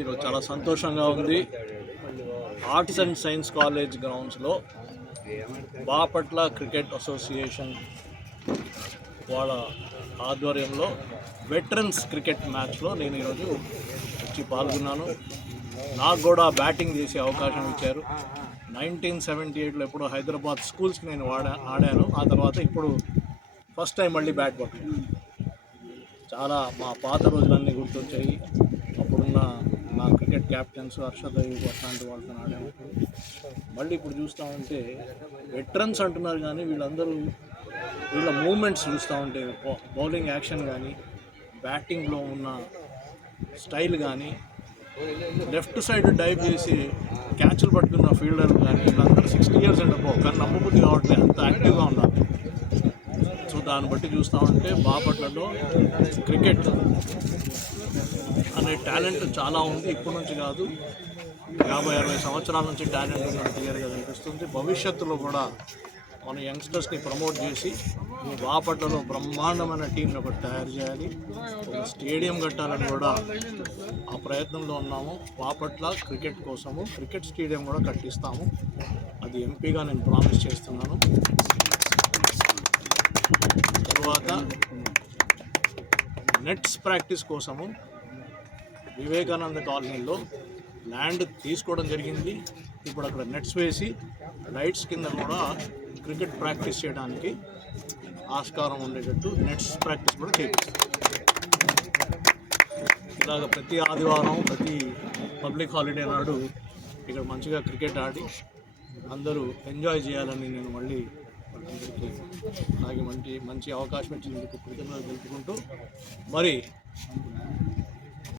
ఈరోజు చాలా సంతోషంగా ఉంది. ఆర్ట్స్ అండ్ సైన్స్ కాలేజ్ గ్రౌండ్స్లో బాపట్ల క్రికెట్ అసోసియేషన్ వాళ్ళ ఆధ్వర్యంలో వెటరన్స్ క్రికెట్ మ్యాచ్లో నేను ఈరోజు వచ్చి పాల్గొన్నాను. నాకు కూడా బ్యాటింగ్ చేసే అవకాశం ఇచ్చారు. 1978లో ఎప్పుడో హైదరాబాద్ స్కూల్స్కి నేను ఆడాను. ఆ తర్వాత ఇప్పుడు ఫస్ట్ టైం మళ్ళీ బ్యాట్ పట్టుకున్నాను. చాలా మా పాత రోజులన్నీ గుర్తొచ్చాయి. అప్పుడున్న నా క్రికెట్ క్యాప్టెన్స్ హర్షద్ అయ్యూబ్ అట్లాంటి వాళ్ళతో ఆడాము. మళ్ళీ ఇప్పుడు చూస్తూ ఉంటే వెటరన్స్ అంటున్నారు కానీ వీళ్ళ మూమెంట్స్ చూస్తూ ఉంటే బౌలింగ్ యాక్షన్ కానీ బ్యాటింగ్లో ఉన్న స్టైల్ కానీ లెఫ్ట్ సైడ్ డైవ్ చేసి క్యాచ్లు పట్టుకున్న ఫీల్డర్లు కానీ వీళ్ళందరూ 60 years అండ్ అబోవ్, కానీ నమ్మబుద్ధి కావట్లేదు, అంత యాక్టివ్గా ఉన్నారు. సో దాన్ని బట్టి చూస్తూ ఉంటే బాపట్లలో క్రికెట్ అనే టాలెంట్ చాలా ఉంది. ఇప్పటి నుంచి కాదు, 50-60 సంవత్సరాల నుంచి టాలెంట్ ఉన్నట్టు క్లియర్గా కనిపిస్తుంది. భవిష్యత్తులో కూడా మన యంగ్స్టర్స్ని ప్రమోట్ చేసి బాపట్లలో బ్రహ్మాండమైన టీంని ఒకటి తయారు చేయాలి. ఒక స్టేడియం కట్టాలని కూడా ఆ ప్రయత్నంలో ఉన్నాము. బాపట్ల క్రికెట్ కోసము క్రికెట్ స్టేడియం కూడా కట్టిస్తాము. అది ఎంపీగా నేను ప్రామిస్ చేస్తున్నాను. తర్వాత నెట్స్ ప్రాక్టీస్ కోసము వివేకానంద కాలనీలో ల్యాండ్ తీసుకోవడం జరిగింది. ఇప్పుడు అక్కడ నెట్స్ వేసి లైట్స్ కింద కూడా క్రికెట్ ప్రాక్టీస్ చేయడానికి ఆస్కారం ఉండేటట్టు నెట్స్ ప్రాక్టీస్ కూడా చేపిస్తాం. ఇలాగ ప్రతి ఆదివారం, ప్రతి పబ్లిక్ హాలిడే నాడు ఇక్కడ మంచిగా క్రికెట్ ఆడి అందరూ ఎంజాయ్ చేయాలని నేను మళ్ళీ వాళ్ళందరికీ నాకు మంచి అవకాశం ఇచ్చినందుకు కృతజ్ఞతలు తెలుపుకుంటూ మరి